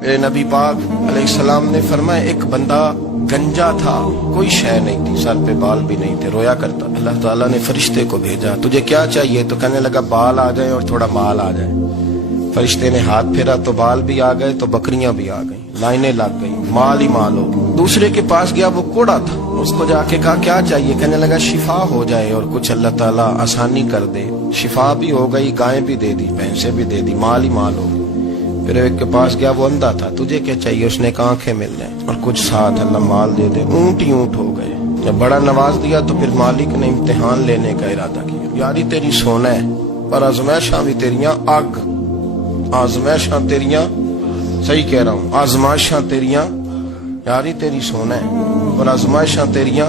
میرے نبی پاک علیہ السلام نے فرمایا ایک بندہ گنجا تھا، کوئی شے نہیں تھی، سر پہ بال بھی نہیں تھے، رویا کرتا. اللہ تعالیٰ نے فرشتے کو بھیجا، تجھے کیا چاہیے؟ تو کہنے لگا بال آ جائیں اور تھوڑا مال آ جائے. فرشتے نے ہاتھ پھیرا تو بال بھی آ گئے تو بکریاں بھی آ گئیں، لائنیں لگ گئی، مال ہی مال ہو گئی. دوسرے کے پاس گیا، وہ کوڑا تھا، اس کو جا کے کہا کیا چاہیے؟ کہنے لگا شفا ہو جائے اور کچھ اللہ تعالیٰ آسانی کر دے. شفا بھی ہو گئی، گائیں بھی دے دی، بھینسیں بھی دے دی، مال ہی مال ہو گئی. پھر ایک کے پاس گیا، وہ اندھا تھا، تجھے کیا چاہیے؟ اس نے کہا آنکھیں مل جائیں اور کچھ ساتھ اللہ مال دے دے. اونٹ ہی اونٹ ہو گئے. جب بڑا نواز دیا تو پھر مالک نے امتحان لینے کا ارادہ کیا. یاری تیری سونا ہے پر آزمائشاں بھی تیریاں آگ، آزمائشاں تیریاں، صحیح کہہ رہا ہوں، آزمائشاں تیریاں، یاری تیری سونا ہے اور آزمائشاں تیریاں.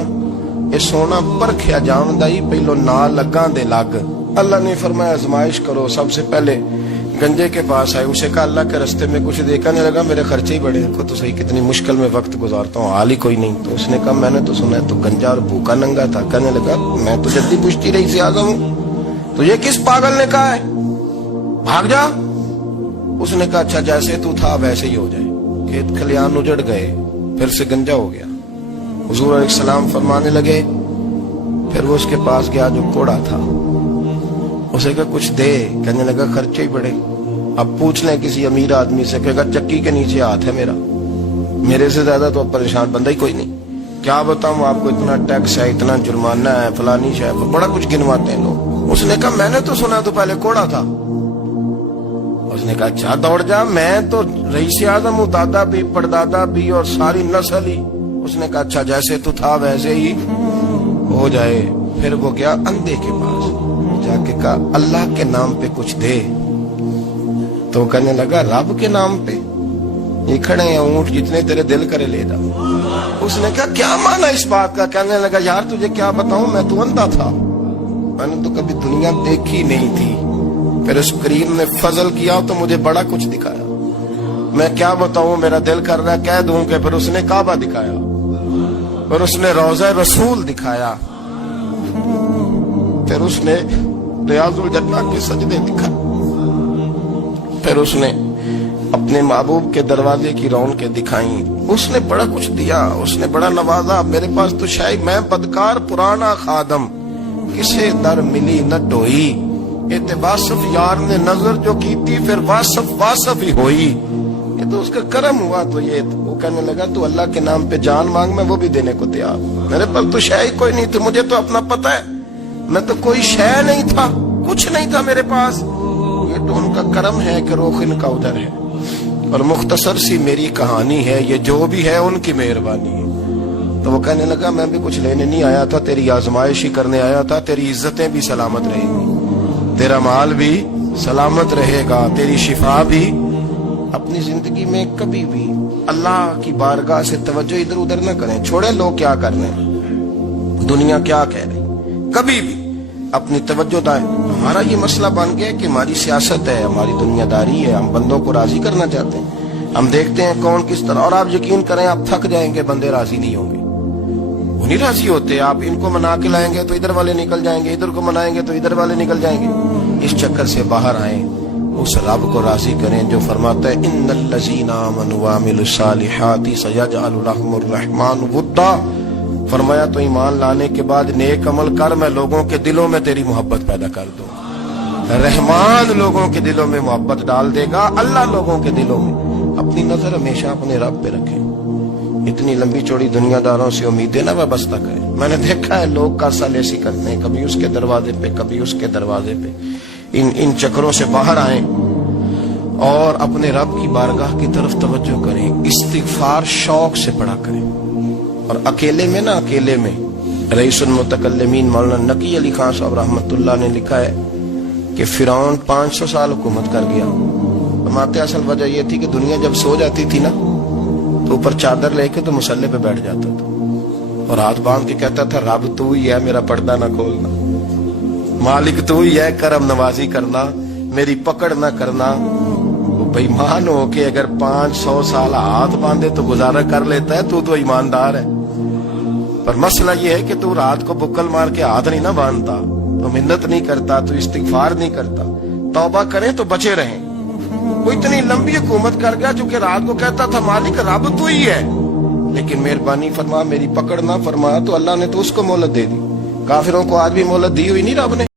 یہ سونا پرکھیا جان دائی پہلو نہ لگاں دے لگ. اللہ نے فرمایا آزمائش کرو. سب سے پہلے گنجے کے پاس آئے، اسے کہا اللہ کے رستے میں کچھ دیکھا نہیں لگا، میرے خرچے ہی بڑے، دیکھو تو صحیح کتنی مشکل میں وقت گزارتا ہوں، حال ہی کوئی نہیں. تو اس نے کہا میں نے تو سنا ہے تو گنجا اور بھوکا ننگا تھا. کہنے لگا میں تو جدی پشتی رہی سے اعظم ہوں، تو یہ کس پاگل نے کہا ہے بھاگ جا؟ اس نے کہا اچھا جیسے تو تھا ویسے ہی ہو جائے. کھیت کھلیان اجڑ گئے، پھر سے گنجا ہو گیا. حضور علیہ السلام فرمانے لگے، پھر وہ اس کے پاس گیا جو کوڑا تھا، اسے کہا کچھ دے. کہنے لگا خرچے ہی بڑے. اب پوچھ لیں کسی امیر آدمی سے، کہے گا چکی کے نیچے ہاتھ ہے میرا، میرے سے زیادہ تو اب پریشان بندہ ہی کوئی نہیں. کیا بتاؤں آپ کو، اتنا ٹیکس ہے، اتنا جرمانہ ہے، فلانی شے، بڑا کچھ گنواتے ہیں لوگ. اس نے کہا میں نے تو سنا تو پہلے کوڑا تھا. اس نے کہا اچھا دوڑ جا، میں تو رئیس اعظم ہوں، دادا بھی پردادا بھی اور ساری نسل ہی. اس نے کہا اچھا جیسے تو تھا ویسے ہی ہو جائے. پھر وہ گیا اندھے کے پاس، جا کے کہا اللہ کے نام پہ کچھ دے. تو کہنے لگا رب کے نام پہ؟ یہ کھڑے ہیں اونٹ، جتنے تیرے دل کرے لے جا. اس نے کہا کیا معنی اس بات کا؟ کہنے لگا یار تجھے کیا بتاؤں، میں تو اندھا تھا، میں نے تو کبھی دنیا دیکھی نہیں تھی. پھر اس کریم نے فضل کیا تو مجھے بڑا کچھ دکھایا. میں کیا بتاؤں، میرا دل کر رہا ہے کہہ دوں کہ پھر اس نے کعبہ دکھایا، پھر اس نے روضہ رسول دکھایا، پھر اس نے ریاض الجنہ کے سجدے دکھائے، پھر اس نے اپنے محبوب کے دروازے کی رونقیں دکھائیں. اس نے بڑا کچھ دیا، اس نے بڑا نوازا. میرے پاس تو شاید میں بدکار پرانا خادم، کسے در ملی نہ ڈوئی، اعتباسف یار نے نظر جو کی تھی پھر واسف ہی ہوئی. یہ تو اس کا کرم ہوا. تو یہ وہ کہنے لگا تو اللہ کے نام پہ جان مانگ، میں وہ بھی دینے کو تیار. میرے پاس تو شے ہی کوئی نہیں تھی، مجھے تو اپنا پتہ ہے، میں تو کوئی شے نہیں تھا، کچھ نہیں تھا میرے پاس. یہ تو ان کا کرم ہے کہ رخ ان کا ادھر ہے، اور مختصر سی میری کہانی ہے، یہ جو بھی ہے ان کی مہربانی ہے. تو وہ کہنے لگا میں بھی کچھ لینے نہیں آیا تھا، تیری آزمائش ہی کرنے آیا تھا. تیری عزتیں بھی سلامت رہیں گی، تیرا مال بھی سلامت رہے گا، تیری شفا بھی. اپنی زندگی میں کبھی بھی اللہ کی بارگاہ سے توجہ ادھر ادھر نہ کریں. چھوڑے لوگ کیا کر رہے ہیں، دنیا کیا کہہ رہی، کبھی بھی اپنی توجہ دائیں. ہمارا یہ مسئلہ بن گیا کہ ہماری سیاست ہے، ہماری دنیا داری ہے، ہم بندوں کو راضی کرنا چاہتے ہیں. ہم دیکھتے ہیں کون کس طرح، اور آپ یقین کریں آپ تھک جائیں گے، بندے راضی نہیں ہوں گے، وہ نہیں راضی ہوتے. آپ ان کو منا کے لائیں گے تو ادھر والے نکل جائیں گے، ادھر کو منائیں گے تو ادھر والے نکل جائیں گے. اس چکر سے باہر آئیں، اس رب کو راضی کریں جو فرماتا ہے ان الذین آمنوا وعملوا الصالحات سیجعل لهم الرحمن ودا. فرمایا تو ایمان لانے کے بعد نیک عمل کر، میں لوگوں کے دلوں میں تیری محبت پیدا کر دوں. رحمان لوگوں کے دلوں میں محبت ڈال دے گا. اللہ لوگوں کے دلوں میں. اپنی نظر ہمیشہ اپنے رب پہ رکھیں. اتنی لمبی چوڑی دنیا داروں سے امیدیں نہ وابستہ کریں. میں نے دیکھا ہے لوگ کا سال ایسی کرتے ہیں، کبھی اس کے دروازے پہ کبھی اس کے دروازے پہ. ان چکروں سے باہر آئیں اور اپنے رب کی بارگاہ کی طرف توجہ کریں. استغفار شوق سے پڑھا کریں. اور اکیلے میں نا، اکیلے میں رئیس المتکلمین مولانا نقی علی خان صاحب رحمۃ اللہ نے لکھا ہے کہ فرعون 500 سال حکومت کر گیا. فرماتے اصل وجہ یہ تھی کہ دنیا جب سو جاتی تھی نا تو اوپر چادر لے کے تو مسلح پہ بیٹھ جاتا تھا اور ہاتھ باندھ کے کہتا تھا رب تو ہی ہے، میرا پردہ نہ کھولنا، مالک تو ہی ہے، کرم نوازی کرنا، میری پکڑ نہ کرنا. بے ایمان ہو کے اگر 500 سال ہاتھ باندھے تو گزارا کر لیتا ہے، تو ایماندار ہے. پر مسئلہ یہ ہے کہ تو رات کو بکل مار کے ہاتھ نہیں نہ باندھتا، تو منت نہیں کرتا، تو استغفار نہیں کرتا. توبہ کریں تو بچے رہیں. وہ اتنی لمبی حکومت کر گیا جو کہ رات کو کہتا تھا مالک رب تو ہی ہے، لیکن مہربانی فرما میری پکڑ نہ فرما، تو اللہ نے تو اس کو مہلت دے دی۔ کافروں کو آج بھی مہلت دی ہوئی نہیں رب نے؟